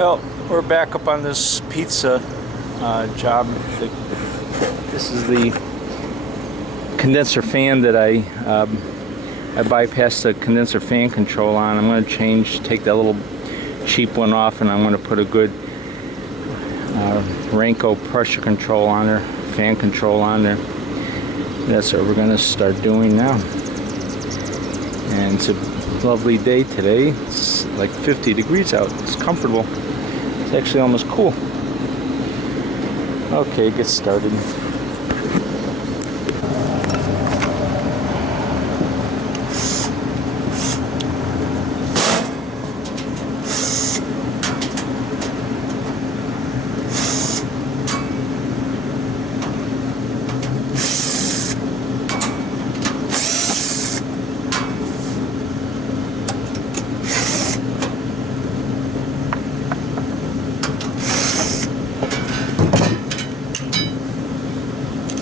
Well, we're back up on this pizza job. This is the condenser fan that I bypassed the condenser fan control on. I'm going to take that little cheap one off, and I'm going to put a good Renko pressure control on there, fan control on there. That's what we're going to start doing now. And it's a lovely day today. It's like 50 degrees out. It's comfortable. It's actually almost cool. Okay, get started.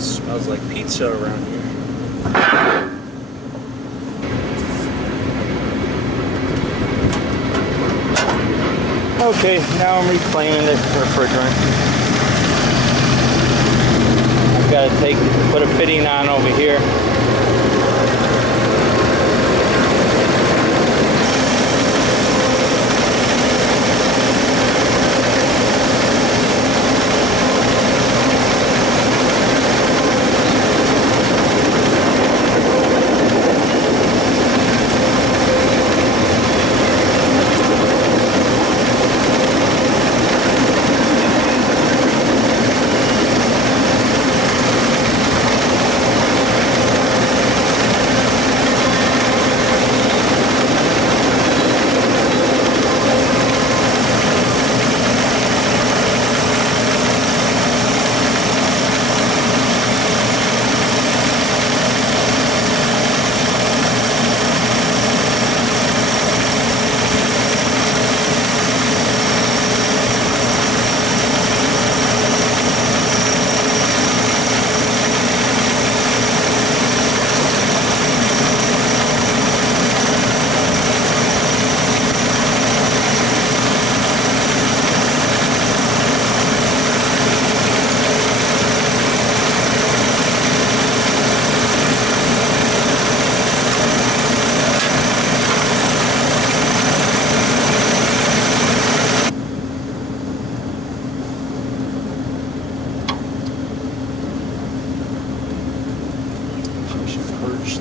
Smells like pizza around here. Okay, now I'm reclaiming the refrigerant. I've got to put a fitting on over here.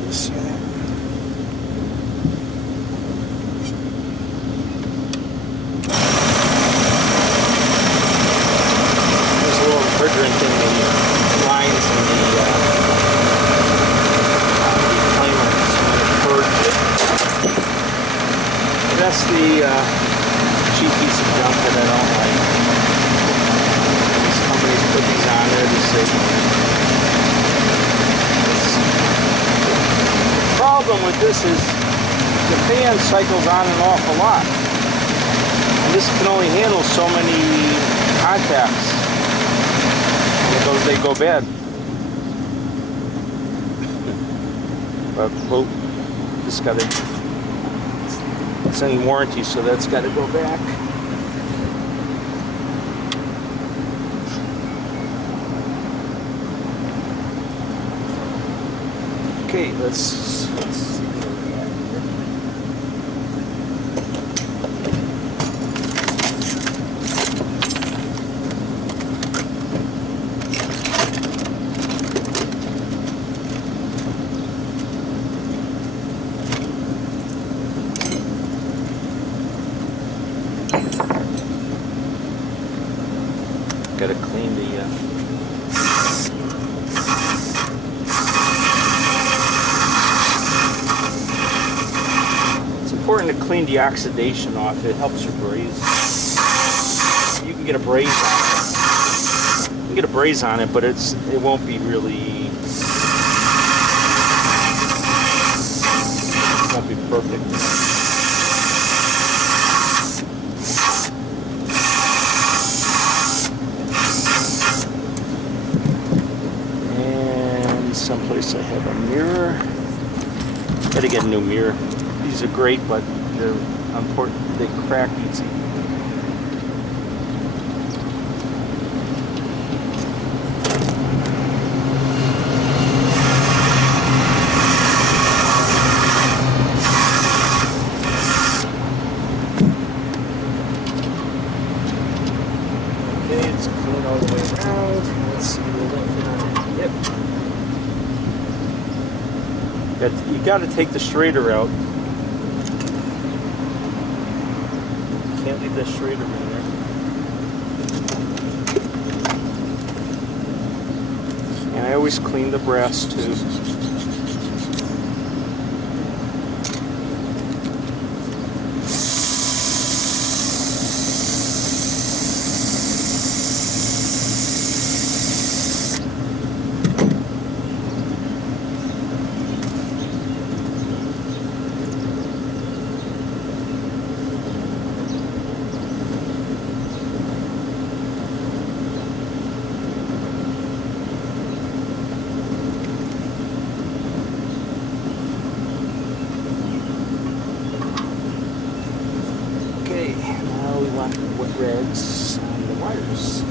This unit. There's a little refrigerant in the lines in the reclaimer, so I'm going to purge it. That's the cheap piece of junk that I don't like. These companies put these on there to say. The problem with this is the fan cycles on and off a lot, and this can only handle so many contacts, and they go bad. But well, this it's in warranty, so that's got to go back. Okay, let's see where we're at here. Got to clean the important to clean the oxidation off. It helps your braze. You can get a braze on it. You can get a braze on it, but it won't be really. It won't be perfect. And someplace I have a mirror. Gotta get a new mirror. These are great, but they're important. They crack easy. all the way around. Let's see, will that fit on it? Yep. You got to take the straighter out. Can't leave that straighter in there. And I always clean the brass too. Now we want wet rags on the wires.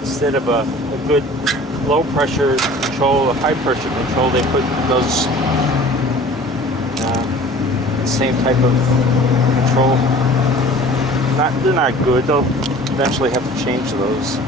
Instead of a good low pressure control, a high pressure control, they put those the same type of control. They're not good. They'll eventually have to change those.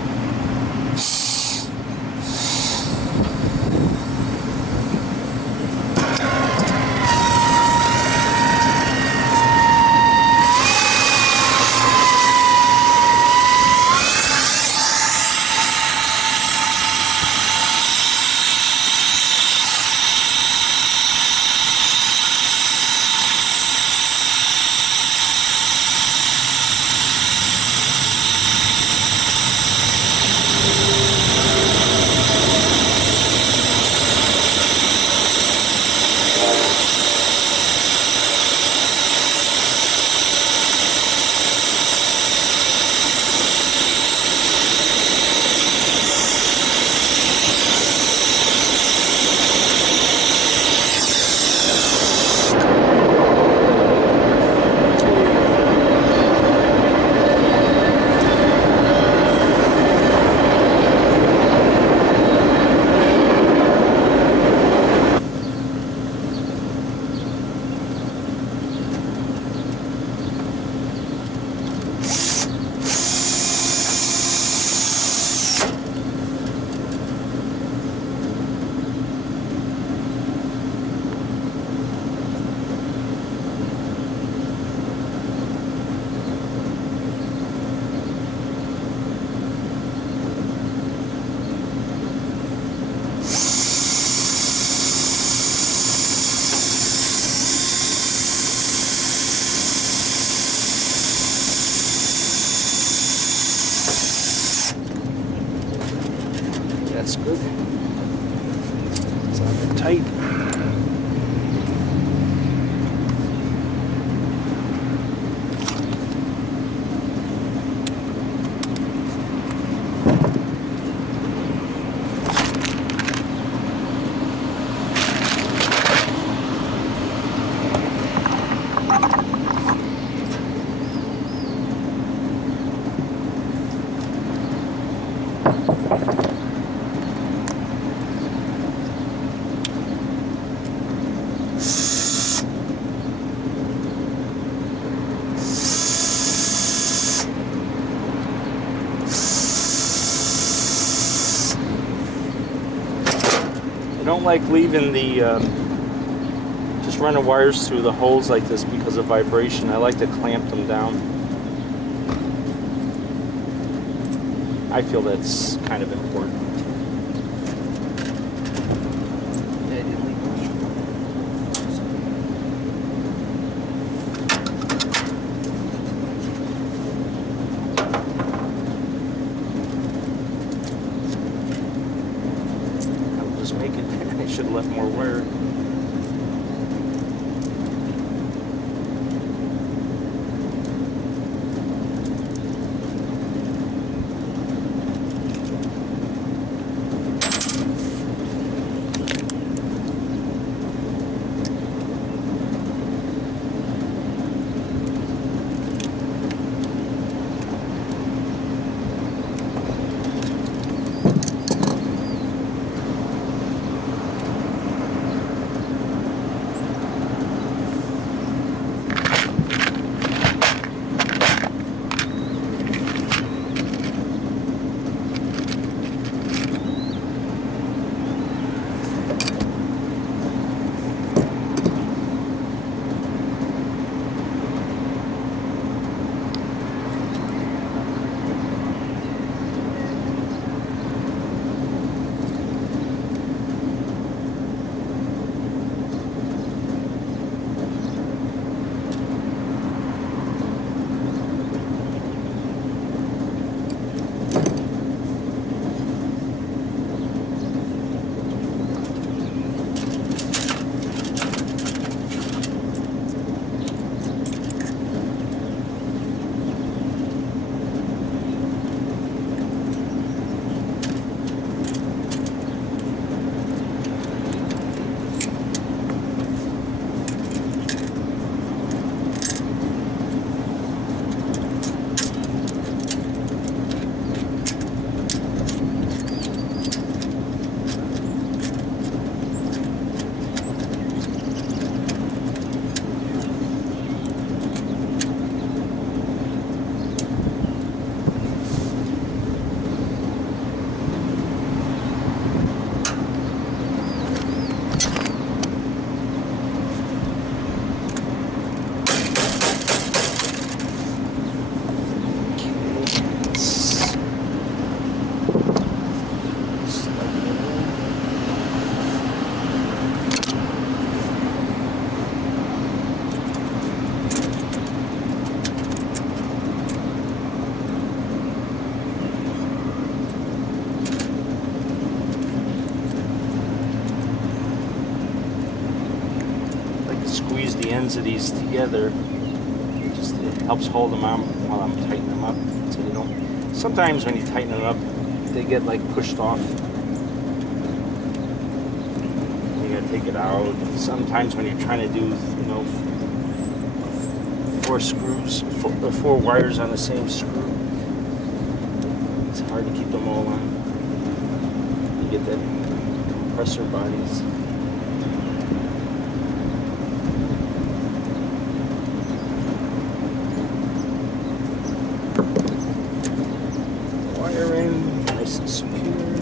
That's good. It's a bit tight. I don't like leaving the just running wires through the holes like this because of vibration. I like to clamp them down. I feel that's kind of important. Make it. I should have left more wire. ends of these together. It helps hold them on while I'm tightening them up, so they don't. Sometimes when you tighten them up, they get like pushed off. You gotta take it out. Sometimes when you're trying to do, you know, 4 screws, 4 wires on the same screw, it's hard to keep them all on. You get that compressor bodies. Wire in, nice and secure.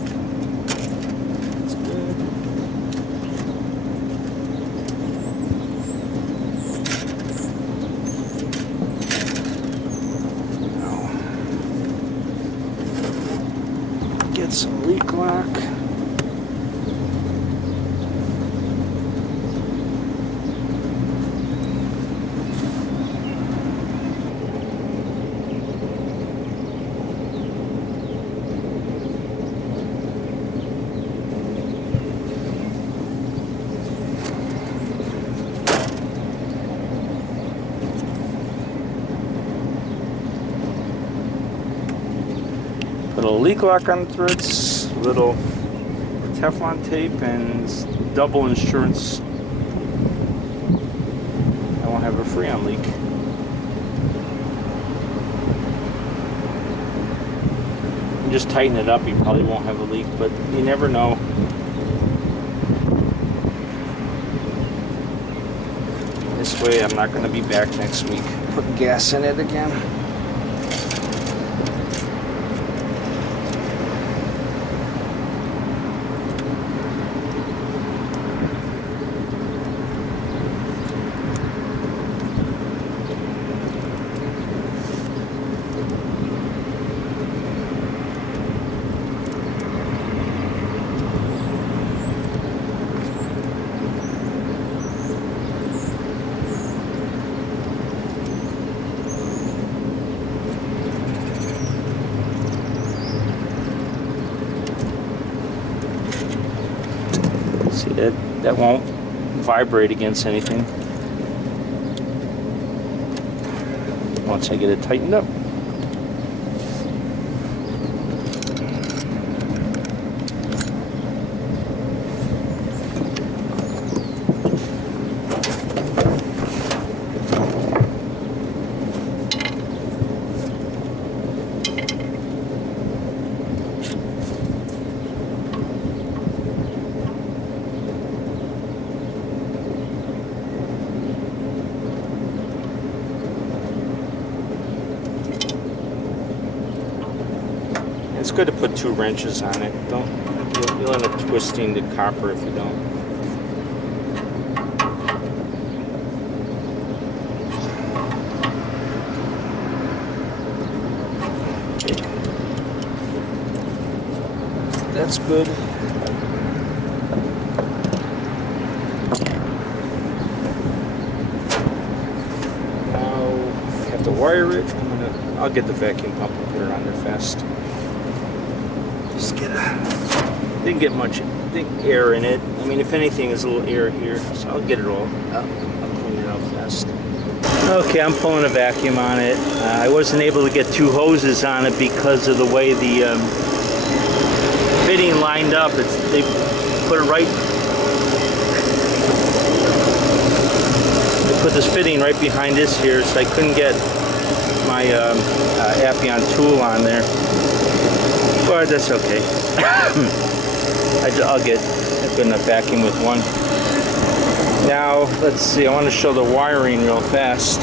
That's good. Get some leak lock. Put a leak lock on the threads, a little Teflon tape, and double insurance. I won't have a Freon leak. And just tighten it up, you probably won't have a leak, but you never know. This way I'm not going to be back next week putting gas in it again. See, that won't vibrate against anything once I get it tightened up. It's good to put 2 wrenches on it. You'll end up twisting the copper if you don't. Okay. That's good. Now I have to wire it. I'll get the vacuum pump and put it on there fast. Just didn't get much air in it. I mean, if anything, there's a little air here, so I'll get it all. I'll clean it out fast. Okay, I'm pulling a vacuum on it. I wasn't able to get 2 hoses on it because of the way the fitting lined up. They put it right. They put this fitting right behind this here, so I couldn't get my Appian tool on there. But that's okay. I'll get a good enough vacuum with one. Now, let's see, I want to show the wiring real fast.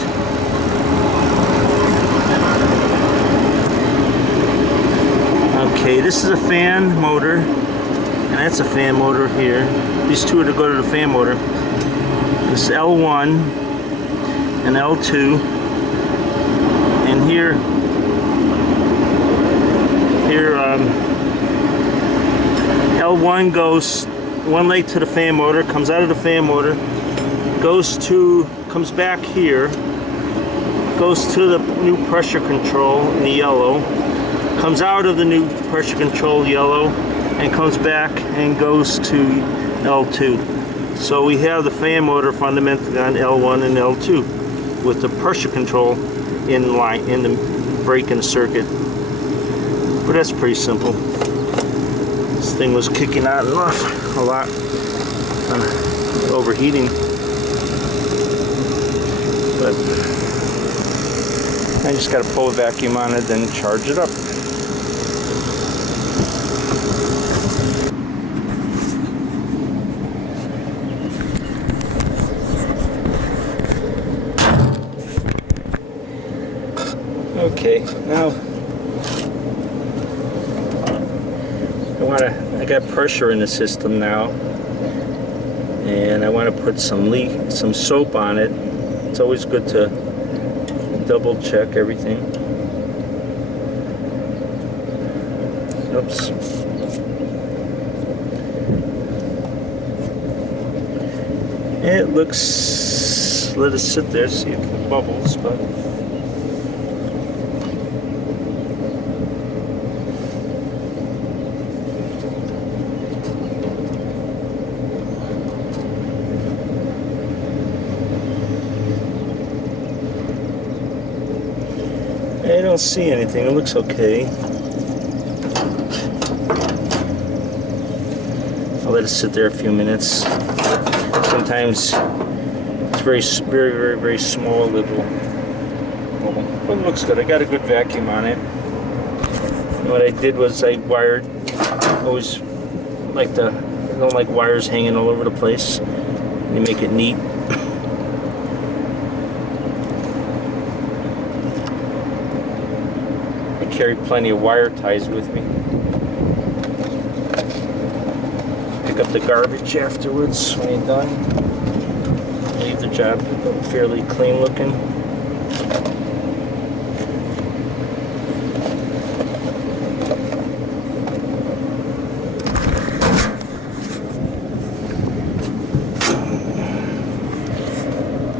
Okay, this is a fan motor, and that's a fan motor here. These 2 are to go to the fan motor. This is L1 and L2. And here L1 goes 1 leg to the fan motor, comes out of the fan motor, comes back here, goes to the new pressure control in the yellow, comes out of the new pressure control yellow, and comes back and goes to L2. So we have the fan motor fundamentally on L1 and L2 with the pressure control in line in the breaking circuit. But that's pretty simple. This thing was kicking on and off a lot, overheating. But I just got to pull a vacuum on it, then charge it up. Okay, now I got pressure in the system now, and I want to put some soap on it. It's always good to double check everything. Oops. It looks, let it sit there, see if it bubbles, but I don't see anything. It looks okay. I'll let it sit there a few minutes. Sometimes it's very small little. But it looks good. I got a good vacuum on it. And what I did was I wired. I always like I don't like wires hanging all over the place. You make it neat. Carry plenty of wire ties with me. Pick up the garbage afterwards when you're done. Leave the job fairly clean looking.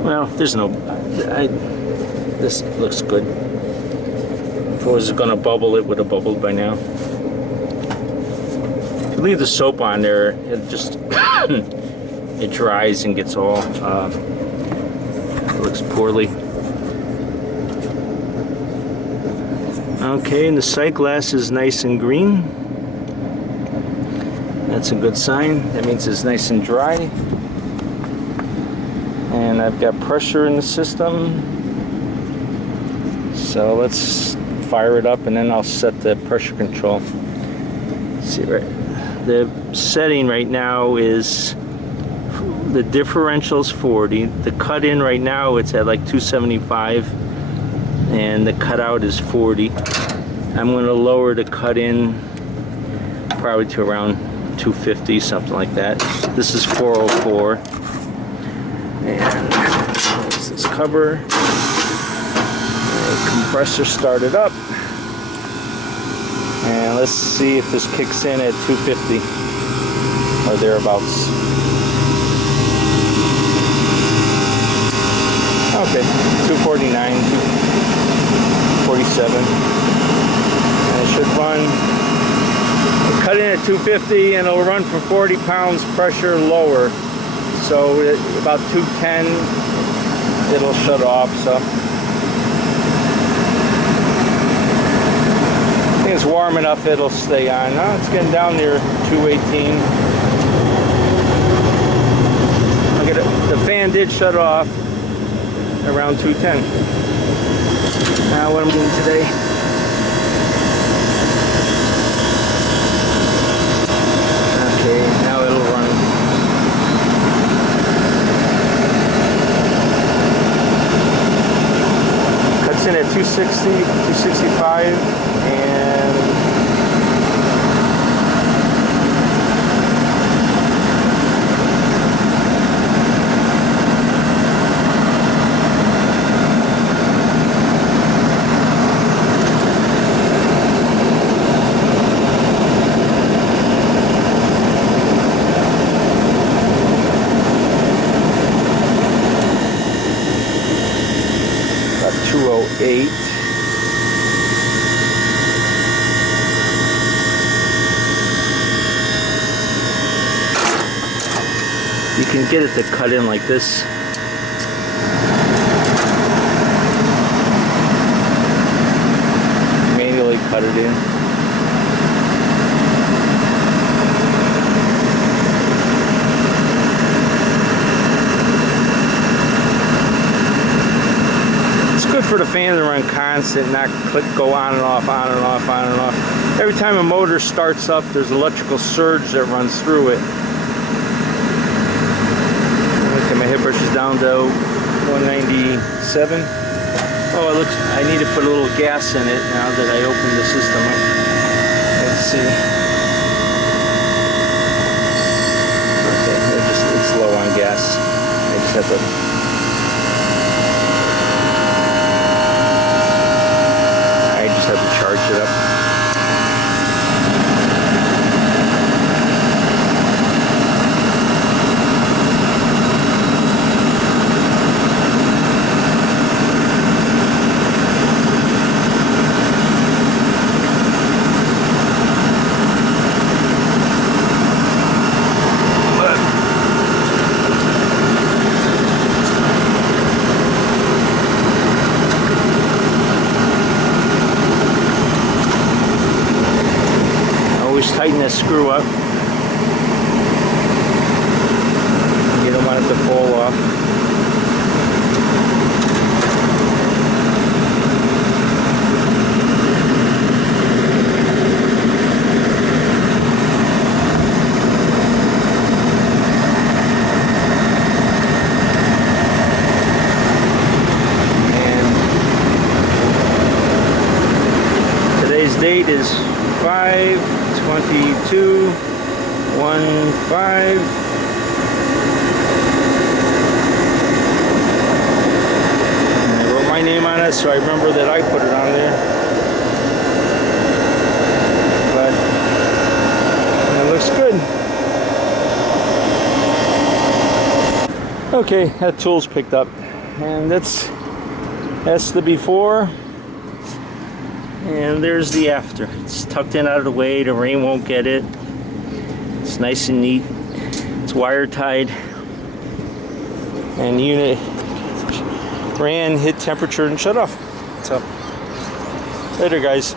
Well, there's no. This looks good. If it was going to bubble, it would have bubbled by now. If you leave the soap on there, it just it dries and gets all it looks poorly. Okay, and the sight glass is nice and green. That's a good sign. That means it's nice and dry. And I've got pressure in the system. So let's fire it up, and then I'll set the pressure control. See, right, the setting right now is the differential's 40. The cut in right now it's at like 275, and the cutout is 40. I'm going to lower the cut in probably to around 250, something like that. This is 404, and there's this cover. Compressor started up, and let's see if this kicks in at 250 or thereabouts. Okay, 249, 247, and it should run. We'll cut in at 250, and it'll run for 40 pounds pressure lower. So at about 210, it'll shut off. So. It's warm enough, it'll stay on. Now it's getting down near 218. Look at it. The fan did shut off around 210. Now what I'm doing today. Okay, now it'll run. Cuts in at 260, 265. And about 208. You can get it to cut in like this. Manually cut it in. It's good for the fan to run constant, not go on and off, on and off, on and off. Every time a motor starts up, there's electrical surge that runs through it. Okay, my head brush is down to 197. Oh, it looks, I need to put a little gas in it now that I opened the system up. Let's see. Okay, it's low on gas. I just have to. I just have to charge it up. Tighten this screw up. You don't want it to fall off. And today's date is 5/22/15. And I wrote my name on it so I remember that I put it on there. But it looks good. Okay, that tool's picked up. And that's the before. And there's the after. It's tucked in out of the way. The rain won't get it. It's nice and neat. It's wire tied. And the unit ran, hit temperature, and shut off. So, later guys.